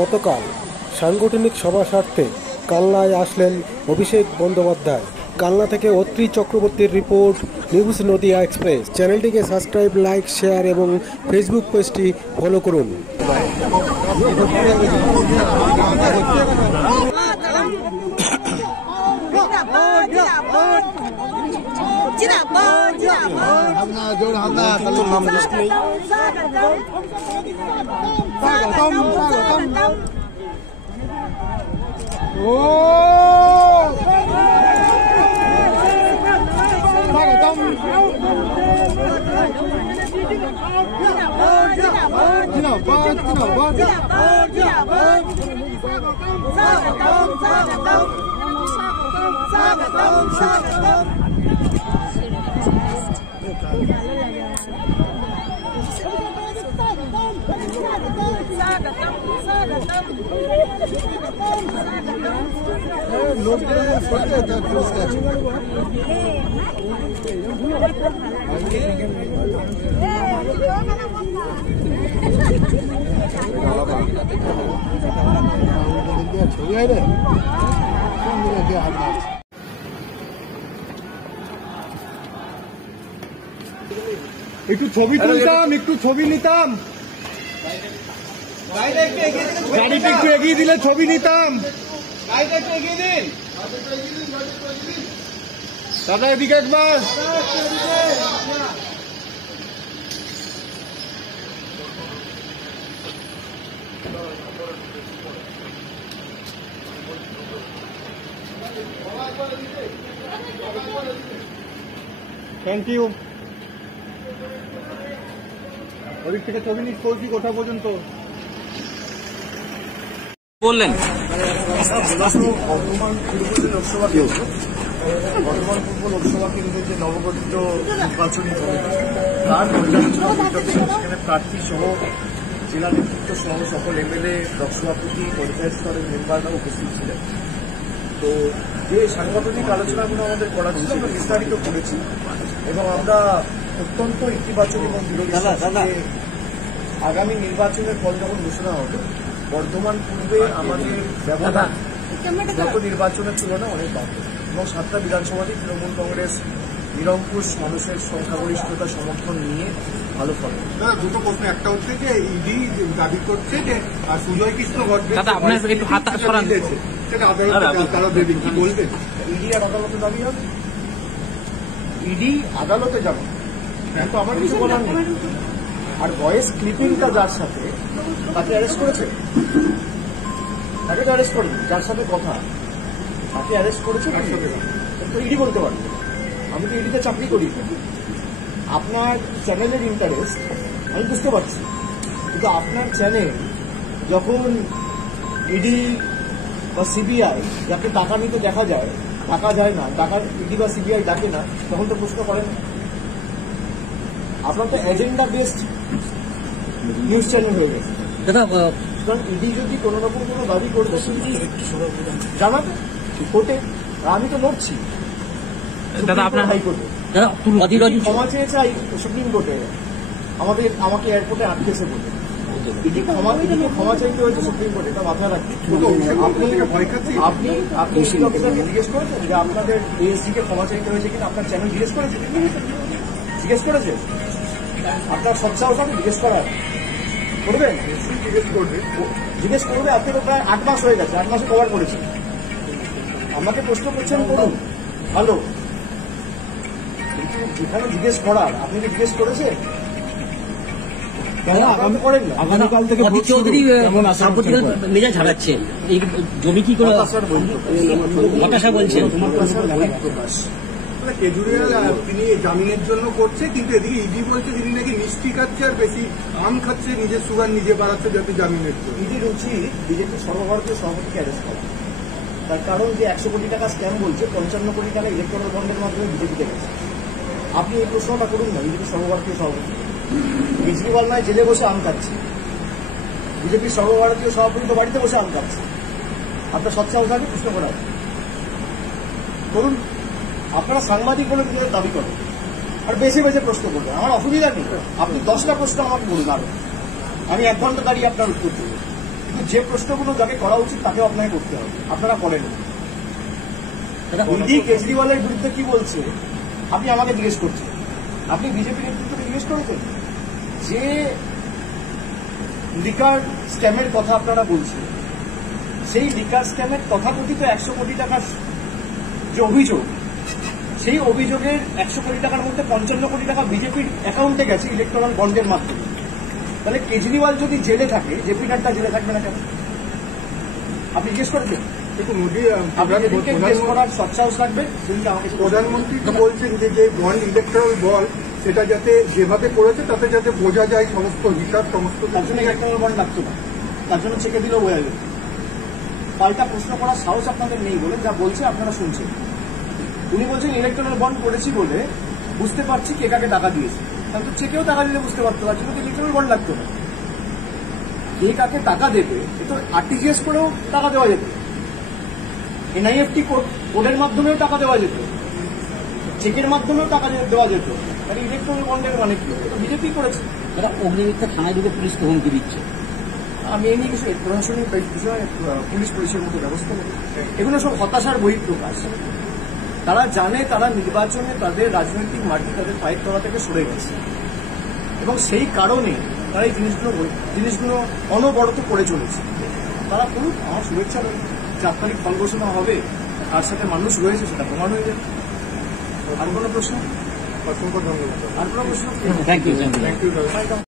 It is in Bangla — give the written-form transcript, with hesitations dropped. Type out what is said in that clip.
গতকাল সাংগঠনিক সভা স্বার্থে কালনায় আসলেন অভিষেক বন্দ্যোপাধ্যায়। কালনা থেকে অত্রি চক্রবর্তীর রিপোর্ট, নিউজ নদিয়া এক্সপ্রেস। চ্যানেলটিকে সাবস্ক্রাইব, লাইক, শেয়ার এবং ফেসবুক পেজটি ফলো করুন। একটু ছবি তুলতাম, একটু ছবি নিতাম, গাড়িটা একটু এগিয়ে দিলে ছবি নিতাম। দাদা এদিকে একবার। Thank you. ওদিক থেকে ছবি নিস করছি কোথা পর্যন্ত বললেন। বর্ধমান পূর্ব লোকসভা কেন্দ্র, যে নবগঠিত নির্বাচনী কমিটি তার পর্যালোচনা বৈঠকে সেখানে প্রার্থী সহ জেলা নেতৃত্ব সহ সকল এমএলএ, ব্লক সভাপতি, পঞ্চায়েত স্তরের মেম্বাররা উপস্থিত ছিলেন। তো যে সাংগঠনিক আলোচনাগুলো আমাদের করা ছিল আমরা বিস্তারিত করেছি এবং আমরা অত্যন্ত ইতিবাচক এবং বিরোধী আগামী নির্বাচনের ফল যখন ঘোষণা হবে বর্ধমান পূর্বে আমাদের ব্যবধান গত নির্বাচনের তুলনায় অনেক বাড়বে এবং 7টা বিধানসভাতেই তৃণমূল কংগ্রেস নিরঙ্কুশ মানুষের সংখ্যাগরিষ্ঠতা সমর্থন নিয়ে ভালো ফল। দুটো প্রশ্ন, একটা হচ্ছে যে ইডি দাবি করছে যে সুজয় কৃষ্ণ তারা দেবে, কি বলবেন? ইডি আর আদালতে দাবি হবে, ইডি আদালতে যাবে, কিন্তু আমার কিছু বলার নেই। আর ভয়েস ক্লিপিংটা যার সাথে তাকে অ্যারেস্ট করেছে, তাকে তো অ্যারেস্ট করেনি, যার সাথে কথা তাকে অ্যারেস্ট করেছে, তো ইডি করতে পারবে। আমি তো ইডিতে চাকরি করি, আপনার চ্যানেলের ইন্টারেস্ট আমি বুঝতে পারছি, কিন্তু আপনার চ্যানেল যখন ইডি বা সিবিআই যাকে টাকা নিতে দেখা যায়, টাকা যায় না, টাকা ইডি বা সিবিআই ডাকে না, তখন তো প্রশ্ন করেন। আপনার তো এজেন্ডা বেসড নিউজ চ্যানেল হয়ে গেছে। সুতরাং ইডি যদি কোন রকম কোনো দাবি করতে জানাবে কোর্টে, আমি তো লড়ছি দাদা আপনার হাইকোর্টে, ক্ষমা চেয়ে চাই সুপ্রিম কোর্টে, আমাকে এয়ারপোর্টে আটকেছে বলে ক্ষমা চাইতে হয়েছে সুপ্রিম কোর্টে, এটা মাথায় রাখি। আপনি সিভিল অফিসারকে জিজ্ঞেস করেছেন যে আপনাদের এএসডি কে ক্ষমা চাইতে হয়েছে কিনা? আপনার চ্যানেল জিজ্ঞেস করেছে? আপনার সচ্ছাও থাকে জিজ্ঞেস করার, করবেন? জিজ্ঞেস করবে। আপনি তো প্রায় 8 মাস হয়ে গেছে, 8 মাসে কভার করেছি, আমাকে প্রশ্ন করছেন, করুন, ভালো, কিন্তু যেখানে জিজ্ঞেস করার আপনি কি জিজ্ঞেস করেছেন? আগামীকাল থেকে চৌধুরী মেজাজ ঝাড়াচ্ছে, এই জমি কি করে হতাশা বলছেন? কেজরিওয়াল তিনি জামিনের জন্য করছে, কিন্তু এদিকে ইডি বলছে তিনি নাকি মিষ্টি খাচ্ছে আর বেশি আম খাচ্ছে, নিজের সুগার নিজে বাড়াচ্ছে যাতে জামিনের জন্য। ইডির উচিত বিজেপির সর্বভারতীয় সভাপতিকে অ্যারেস্ট করা, তার কারণ যে 100 কোটি টাকা স্ক্যাম বলছে, 55 কোটি টাকা ইলেকট্রাল বন্ডের মাধ্যমে বিজেপিতে গেছে। আপনি এই প্রশ্নটা করুন না, বিজেপির সর্বভারতীয় সভাপতি কেজরিওয়াল নয় জেলে বসে আম খাচ্ছে, বিজেপির সর্বভারতীয় সভাপতি তো বাড়িতে বসে আম খাচ্ছে, আপনার সচ্ছাও থাকে প্রশ্ন করার, করুন। আপনারা সাংবাদিক বলে নিজেদের দাবি করেন আর বেছে বেছে প্রশ্ন করবেন, আমার অসুবিধা নেই, আপনি 10টা প্রশ্ন আমাকে বলুন, আমি 1 ঘন্টা দাঁড়িয়ে আপনার উত্তর দেবো, কিন্তু কিন্তু যে প্রশ্নগুলো যাকে করা উচিত তাকেও আপনাকে করতে হবে, আপনারা করেন না। ইডি কেজরিওয়ালের বিরুদ্ধে কি বলছে আপনি আমাকে জিজ্ঞেস করছেন, আপনি বিজেপি নেতৃত্বকে জিজ্ঞেস করেছেন? যে লিকার স্ক্যামের কথা আপনারা বলছেন, সেই লিকার স্ক্যামের তথাকথিত 100 কোটি টাকার যে অভিযোগ, সেই অভিযোগের 100 কোটি টাকার মধ্যে 55 কোটি টাকা বিজেপির অ্যাকাউন্টে গেছে ইলেকট্রাল বন্ডের মাধ্যমে। তাহলে কেজরিওয়াল যদি জেলে থাকে, জেপি নাড্ডা জেলে থাকবে না কেন? আপনি জিজ্ঞেস করেছেন? প্রধানমন্ত্রী তো বলছেন যে বন্ড ইলেকট্রাল বন্ড সেটা যাতে যেভাবে করেছে তাতে যাতে বোঝা যায় সমস্ত হিসাব সমস্ত। তার জন্য ইলেকট্রাল বন্ড লাগতো না, তার জন্য চেকে দিলেও বোঝা যেত। পাল্টা প্রশ্ন করার সাহস আপনাদের নেই বলে যা বলছে আপনারা শুনছেন। উনি বলছেন ইলেকট্রাল বন্ড করেছি বলে বুঝতে পারছি কে কাকে টাকা দিয়েছে, তাহলে তো চেকেও টাকা দিলে বুঝতে পারতো, তার জন্য তো ইলেকট্রাল বন্ড লাগতো না। কে কাকে টাকা দেবে এ তো আরটিজিএস করেও টাকা দেওয়া যেত, এনআইএফটি কোডের মাধ্যমেও টাকা দেওয়া যেত, চেকের মাধ্যমেও টাকা দেওয়া যেত। তাহলে ইলেকট্রাল বন্ডের মানে কি? বিজেপি করেছে। তারা অগ্নিমিত্রা থানায় ঢুকে পুলিশকে হুমকি দিচ্ছে। আমি এই নিয়ে কিছু প্রশাসনিক বিষয়ে পুলিশের মতো ব্যবস্থা নেব। এগুলো সব হতাশার বহিঃপ্রকাশ। তারা জানে তারা নির্বাচনে তাদের রাজনৈতিক মাটি তাদের পায়ের তলা থেকে সরে গেছে, এবং সেই কারণে তারা এই জিনিসগুলো অনবরত করে চলেছে। তারা করুক, আমার শুভেচ্ছা রয়েছে। 4 তারিখ ফল ঘোষণা হবে, তার সাথে মানুষ রয়েছে সেটা প্রমাণ হয়ে যাবে। আর কোনো প্রশ্ন? অসংখ্য ধন্যবাদ। আর কোনো প্রশ্ন? Thank you. Thank you.